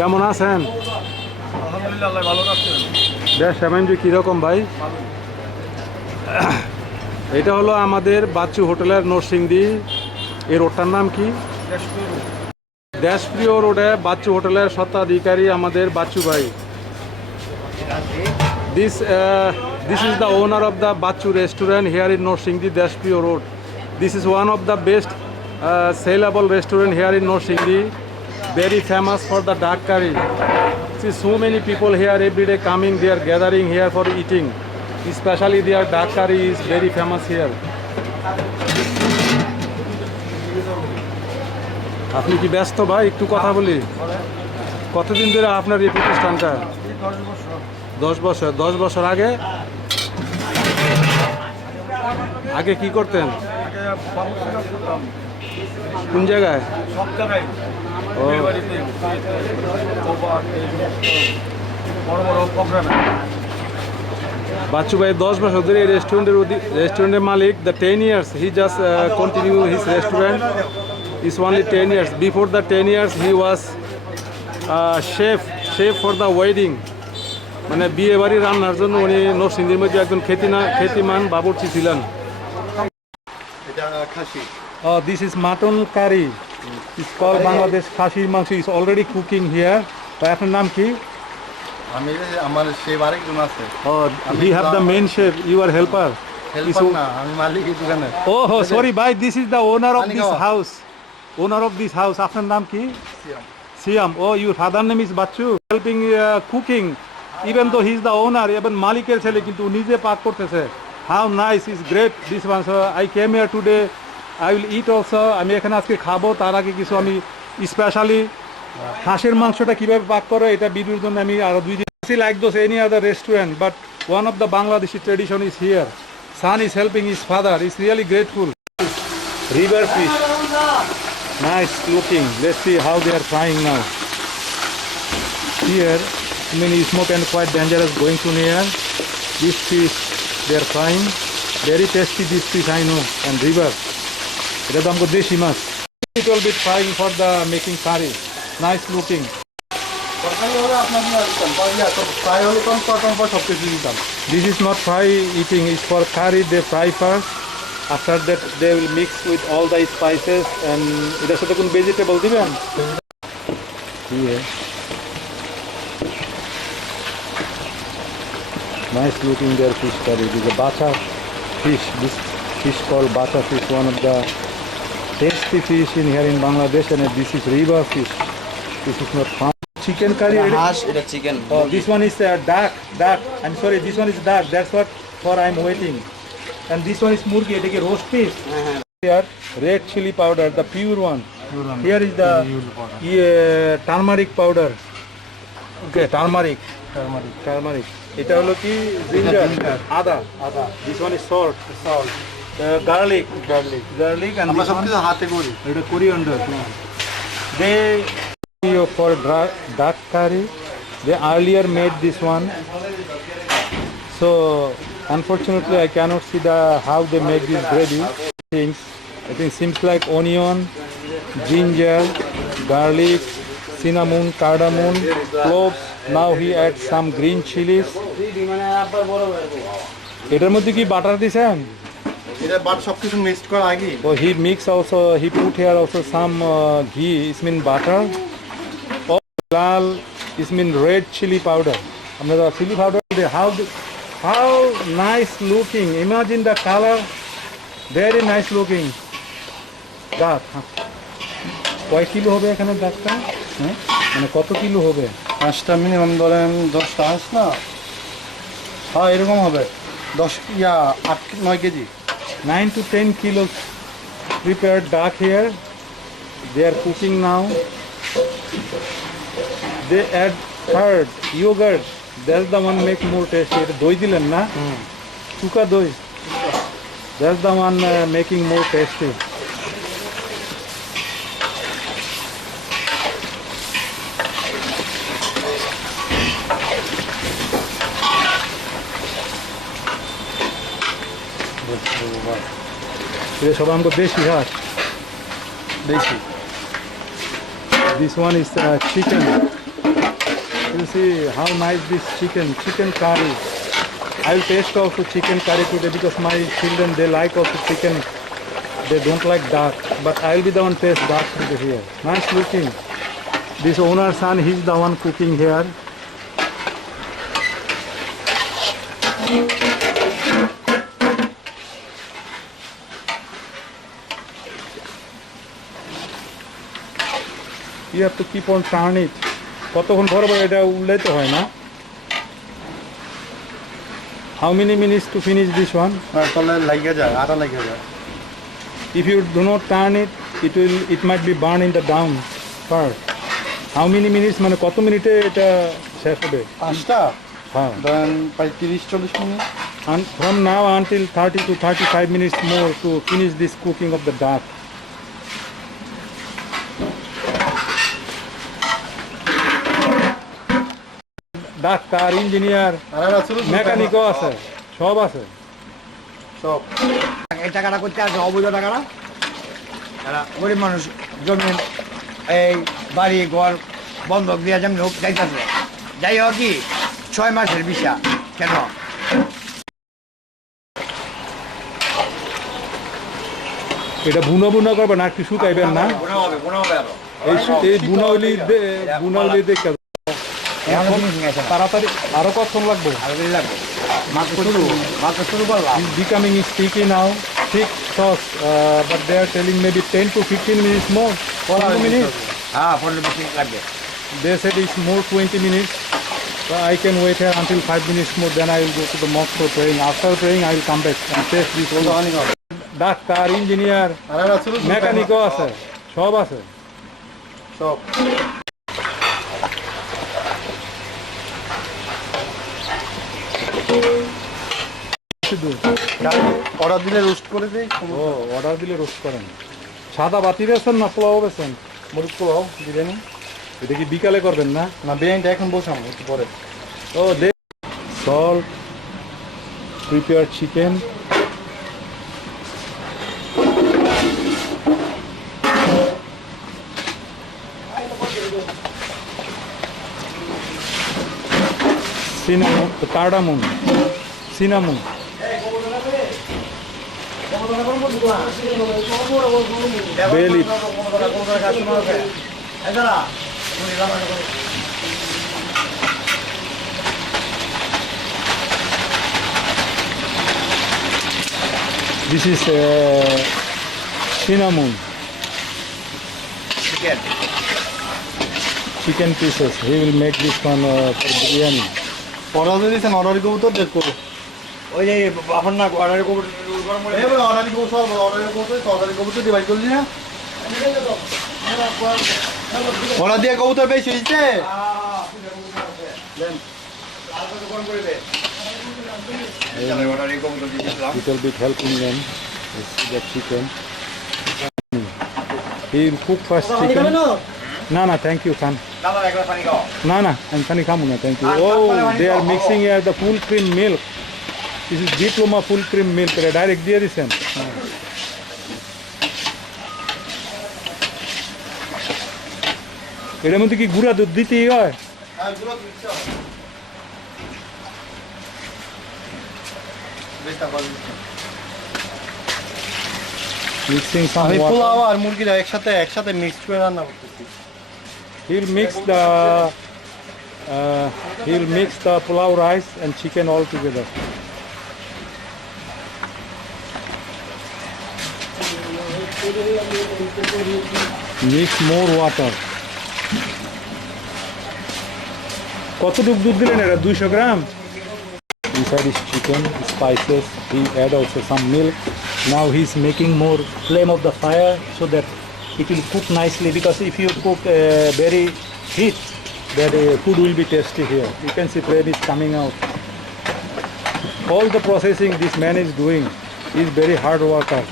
কেমন আছেন? আলহামদুলিল্লাহ, আল্লাহ ভালো রাখছেন। দেশ সেভেন্টি কীরকম ভাই? এটা হলো আমাদের বাচ্চু হোটেলের নরসিংদী। এই রোডটার নাম কি? দেশপ্রিয় রোডে বাচ্চু হোটেলের স্বত্বাধিকারী আমাদের বাচ্চু ভাই। This is the owner of the Bachu restaurant here in Narsingdi Deshpriyo Road. This is one of the best saleable restaurant here in Narsingdi. Very famous for the duck curry. See, so many people here every day coming. They are gathering here for eating. Especially their duck curry is very famous here. আপনি কি ব্যস্ত ভাই? একটু কথা বলি। কতদিন ধরে আপনার এই প্রতিষ্ঠানটা? 10 বছর আগে কি করতেন? কোন জায়গায়? বাচ্চু ভাই 10 বছর ধরে এই রেস্টুরেন্টের মালিক। The 10 years he just continue his restaurant. It's only 10 years. Before the 10 years he was chef for the wedding. মানে বিয়ে বাড়ি রান্নার জন্য উনি নরসিংদীর মধ্যে একজন খ্যাতিমান বাবুর্চি ছিলেন। This is mutton curry. It's called Bangladesh খাসির মাংস. Is already cooking here. তো আপনার নাম কি? আমার শেফ আরেকজন আছে। We have the main chef. You are helper. না, আমি মালিক এই দোকানের। Oh, sorry bhai. This is the owner of this house. Owner of this house. আপনার নাম কি? Siam. Oh, your father name is Bachu. Helping cooking. Even though he is the owner, even মালিকের ছেলে কিন্তু নিজে পাক করতেছে। How nice is great this one. So I came here today. I will eat also. আমি এখানে আজকে খাবো। তার আগে কিছু আমি স্পেশালি হাঁসের মাংসটা কিভাবে পাক করে এটা ভিডিওর জন্য আমি আরো 2 দিন like those any other restaurant, but one of the Bangladeshi tradition is here. Son is helping his father. He's really grateful. River fish. Nice looking. Let's see how they are frying now. Here, I mean, smoke and quite dangerous going too near. This fish, they are frying. Very tasty this fish, I know. And river. এটা তো আমাদের দেশি মাছ। It will be frying for the making curry. Nice looking. This is not fry eating. It's for curry. They fry first. After that, they will mix with all the spices and এটার সাথে কোন vegetable দিবেন? Nice looking their fish curry. This is a Bachu fish. This fish called Bachu fish, one of the tasty fish in here in Bangladesh, and this is river fish. This is not farm. Chicken curry. এটা chicken. Oh, this one is duck. I'm sorry, this one is duck. That's what for I'm waiting. And this one is murgi. It is roast piece. Here, red chili powder, the pure one. Here is the turmeric powder. Okay, turmeric. এটা হলো কি ginger, আদা। This one is salt. Garlic and আমরা this সব one কিছু হাতে করি। এটা coriander. They for duck curry. They earlier made this one. So unfortunately I cannot see how they make this gravy. Things I think seems like onion, ginger, garlic, cinnamon, cardamom, cloves. Now he adds some green chilies. এটার মধ্যে কি butter দিছেন? এটা butter সবকিছু mix করা আগে। Oh, he mix also. He put here also some ghee. It mean butter. Oh, lal. It mean red chili powder. আমরা chili powder. How nice looking. Imagine the color. Very nice looking. Duck. কয় kilo হবে এখানে ডাকটা? হ্যাঁ, মানে কত kilo হবে? হাঁসটা মিনিমাম ধরেন 10টা হাঁস না? হ্যাঁ, এরকম হবে। 8-9 KG. 9 to 10 kilos prepared duck here. They are cooking now. They add curd, yogurt. That's the one make more tasty. দই দিলেন না? শুকা দই. That's the one making more tasty. এটা সব আমাদের দেশি হাঁস। দেশি। This one is chicken. You see how nice this chicken curry. I will taste also chicken curry today because my children, they like also chicken. They don't like dark, but I will be the one taste dark today here. Nice looking. This owner's son, he's the one cooking here. You have to keep on turn it. কতক্ষণ পর পর এটা উল্টাইতে হয় না? How many minutes to finish this one? তলে লাগিয়ে যায়, আটা লাগিয়ে যায়। If you do not turn it, it might be burned in the down first. How many minutes মানে কত মিনিটে এটা শেষ হবে? 5টা? হ্যাঁ। Then প্রায় 30-40 minute. And from now until 30 to 35 minutes more to finish this cooking of the duck. Doctor, engineer, মেকানিকও আছে, সব আছে। সব। এই টাকাটা করতে আসে অবৈধ টাকাটা, এরা গরিব মানুষ জমি এই বাড়ি ঘর বন্ধক দিয়ে যেমন হোক যাইতেছে, যাই হোক কি 6 মাসের ভিসা কেন? এটা বুনো বুনো করবেন না, একটু শুকাইবেন না? এই বুনাউলি দেখতে তাড়াতাড়ি আরো কতক্ষণ লাগবে? Becoming sticky now, thick sauce, but they are telling maybe 10 to 15 minutes more. 15 minutes? হ্যাঁ 15 মিনিট লাগবে। They said it's more 20 minutes. So I can wait here until 5 minutes more, then I will go to the mosque for praying. After praying, I will come back and taste this. Doctor, engineer, মেকানিকও আছে, সব আছে। সব। Order দিলে roast করে দেই। ও order দিলে roast করেন। সাদা বাতি বেছেন না পোলাও বেছেন? মুরগ পোলাও, বিরিয়ানি। এটা কি বিকালে করবেন না? না, বিরিয়ানিটা এখন বসাবো একটু পরে। ও দে salt, prepare chicken, cinnamon, cardamom, cinnamon. Bay leaf. This is cinnamon. Chicken pieces. He will make this one for biryani. Order দিয়ে দিয়েছেন, অর্ডারি কবুতর ডেট করবো। ওই যে আপনার না অর্ডারের কবুতর অর্ডারি কবুতর, অর্ডারি কবুতর ডিভাইড করলি না? অর্ডার দিয়ে কবুতর বেশি হয়েছে। Little bit helping them. You see the chicken. He will cook first chicken. No, thank you, Khan. No, I'm Khan Khamuna, thank you. Oh, they are mixing here the full cream milk. This is diploma full cream milk. Direct দিয়ে দিছেন। এর মধ্যে কি গুঁড়া দুধ দিতেই হয়? হ্যাঁ, গুঁড়ো দুধ দিতে হয়। Mixing some আমি water. পোলাও আর মুরগিটা একসাথে মিক্স করে রান্না করতেছি। He'll mix the pulao rice and chicken all together. Mix more water. কতটুকু দুধ দিলেন এটা? 200 গ্রাম। Inside is chicken, spices. He add also some milk. Now he's making more flame of the fire so that it will cook nicely. Because if you cook very heat, that food will be tasty here. You can see flame is coming out. All the processing this man is doing. He's very hard worker.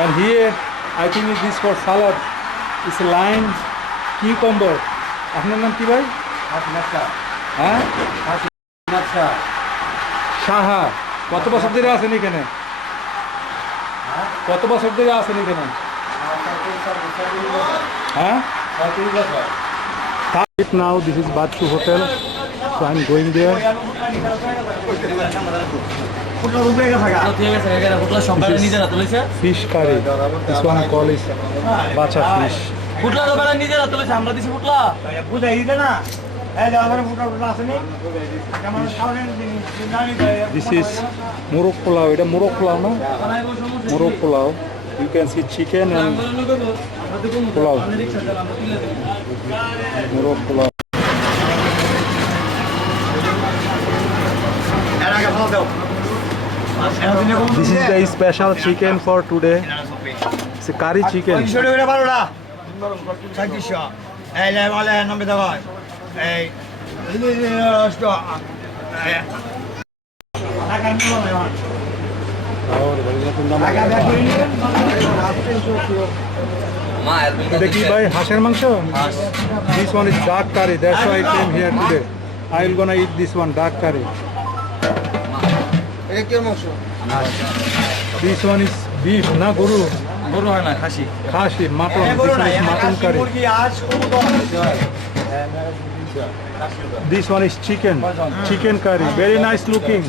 And here, I think this for salad. It's lime, cucumber. আপনার নাম কি ভাই? হ্যাঁ? সাহা। কত বছর ধরে আছেন এখানে? কত বছর ধরে আছেন এখানে? হ্যাঁ? Now this is Bachu Hotel, so I'm going there. Fish curry. This one called is Bacha fish. This is Muruk pulao. It is Muruk pulao, no? Muruk pulao. You can see chicken and pulao. Muruk pulao. This is the special chicken for today. It's a curry chicken. এটা কি ভাই হাঁসের মাংস? This one is dark curry. That's why I came here today. I will gonna eat this one dark curry. This one is beef, na guru. গরু হয় না খাসি Khashi, mutton. This one is mutton curry. This one is chicken. Chicken curry. Very nice looking.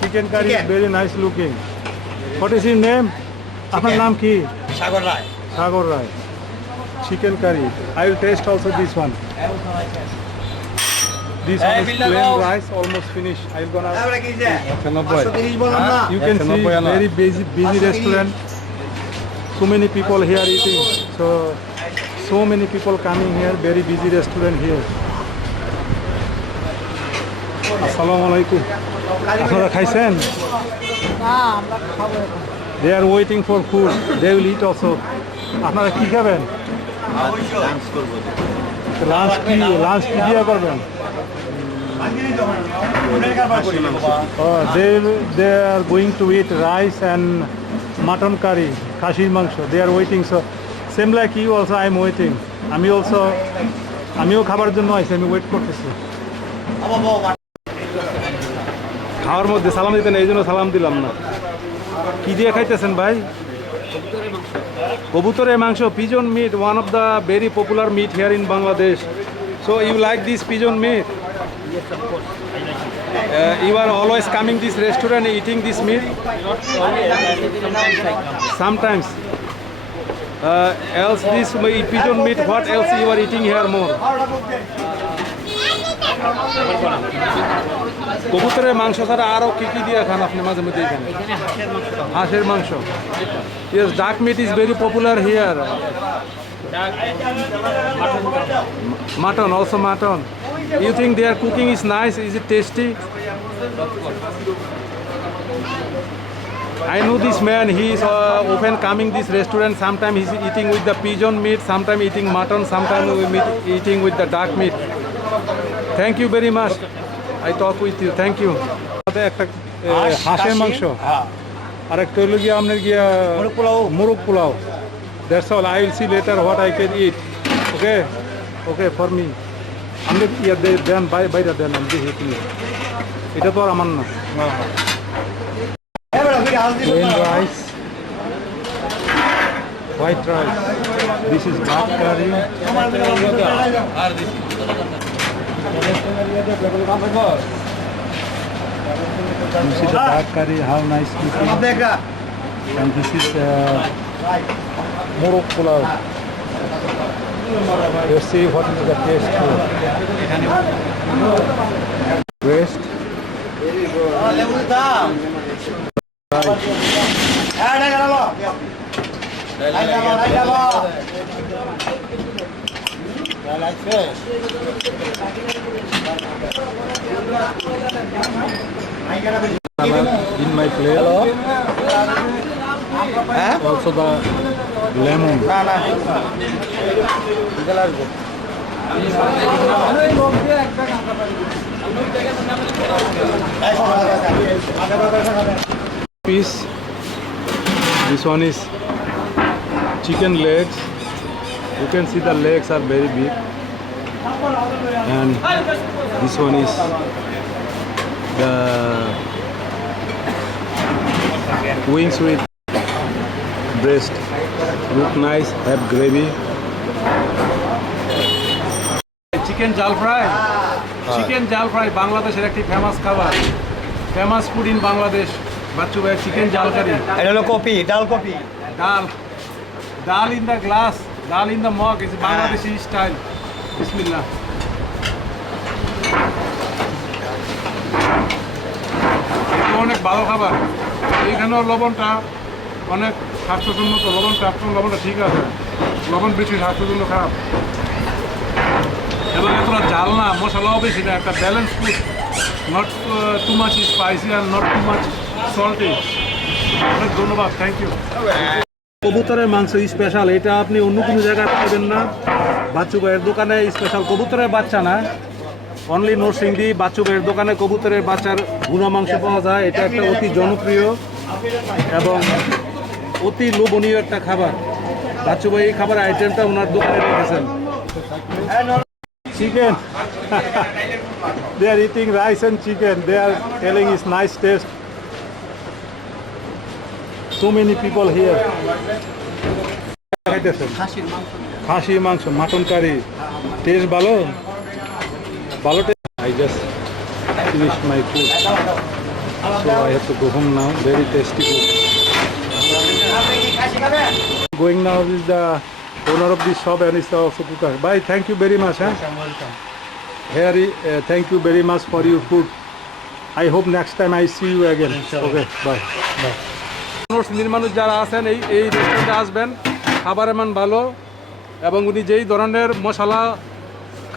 Chicken curry is very nice looking. What is your name? আপনার নাম কি? সাগর রায়। Sagar Rai. Chicken curry. I will taste also this one. This one is plain rice, almost finished. I will gonna. You can see very busy restaurant. So many people here eating. So many people coming here. Very busy restaurant here. Assalamualaikum. আপনারা খাইছেন? They are waiting for food. They will eat also. আপনারা কি খাবেন? Lunch কি দিয়ে করবেন? They are going to eat rice and mutton curry, khashir mangsho. They are waiting. So same like you also, I am waiting. আমিও খাবার জন্য আইছি, আমি ওয়েট করতেছি। খাওয়ার মধ্যে সালাম দিতেন, এই জন্য সালাম দিলাম না। কি দিয়ে খাইতেছেন ভাই? কবুতরের মাংস, pigeon meat, one of the very popular meat here in Bangladesh. So you like this pigeon meat? Yes, of course. You are always coming this restaurant eating this meat? Sometimes. Else this pigeon meat, what else you are eating here more? কবুতরের মাংস ছাড়া আরো কি কি দিয়ে খান আপনি মাঝে মধ্যে এখানে? হাঁসের মাংস। Yes, duck meat is very popular here. Mutton, also mutton. You think their cooking is nice? Is it tasty? I know this man. He is often coming this restaurant. Sometimes he's eating with the pigeon meat, sometimes eating mutton, sometimes eating with the duck meat. Thank you very much. I talk with you. Thank you. একটা হাঁসের মাংস আর একটা হলো গিয়ে আপনার গিয়া মুরগ pulao. That's all. I will see later what I can eat. Okay, okay for me. আপনি ইয়া দেন বাইরে দেন, আমি দেখি এটা তো আর আমার না। Plain rice, white rice. This is duck curry. You see the duck curry, how nice looking. And this is Morok pulao. Let's see what is the taste for. Waste. In my plate. Also the lemon. Piece. This one is chicken legs. You can see the legs are very big. And this one is the wings with breast. Look nice, have gravy. Chicken জাল fry, chicken জাল fry বাংলাদেশের একটি famous খাবার, famous food in Bangladesh. Bachchu ভাই chicken জাল কারি, এটা হলো copy, ডাল কপি। Dal, dal in the glass, dal in the mug is Bangladeshi style. বিসমিল্লাহ। এটা অনেক ভালো খাবার। এইখানেও লবণটা অনেক স্বাস্থ্যসম্মত, লবণটা ঠিক আছে, লবণ বেশি স্বাস্থ্যের জন্য খারাপ। এবং এতটা জাল না, মশলাও বেশি না, একটা balance food, not too much spicy are not too much salty. অনেক ধন্যবাদ, থ্যাংক ইউ। কবুতরের মাংস স্পেশাল, এটা আপনি অন্য কোনো জায়গায় পাবেন না। বাচ্চু ভাইয়ের দোকানে স্পেশাল কবুতরের বাচ্চা না, অনলি নরসিংদী বাচ্চু ভাইয়ের দোকানে কবুতরের বাচ্চার গুঁড়া মাংস পাওয়া যায়। এটা একটা অতি জনপ্রিয় এবং অতি লোভনীয় একটা খাবার। বাচ্চু ভাই এই খাবার আইটেমটা ওনার দোকানে রেখেছেন। Chicken. They are eating rice and chicken. They are telling it's nice taste. So many people here. খাসির মাংস, মাটন কারি, টেস্ট ভালো, ভালো test. I just finished my food, so I have to go home now. Very tasty food. Going now with the owner of this shop and is also cooker. Bye. Thank you very much. Here, thank you very much for your food. I hope next time I see you again. Okay. Bye. Bye. নরসিংদীর মানুষ যারা আছেন এই রেস্টুরেন্টে আসবেন, খাবারের মান ভালো এবং উনি যেই ধরনের মশলা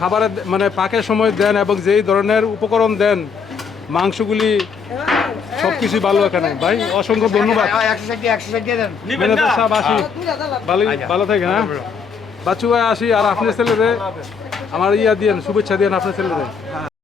খাবারের মানে পাকের সময় দেন এবং যেই ধরনের উপকরণ দেন, মাংসগুলি সব কিছুই ভালো এখানে। ভাই অসংখ্য ধন্যবাদ। ম্যানেজার সাহেব আসি, ভালো থাকেন। হ্যাঁ বাচ্চু ভাই আসি, আর আপনার ছেলেরে আমার ইয়া দিয়েন, শুভেচ্ছা দিয়েন আপনার ছেলেরে।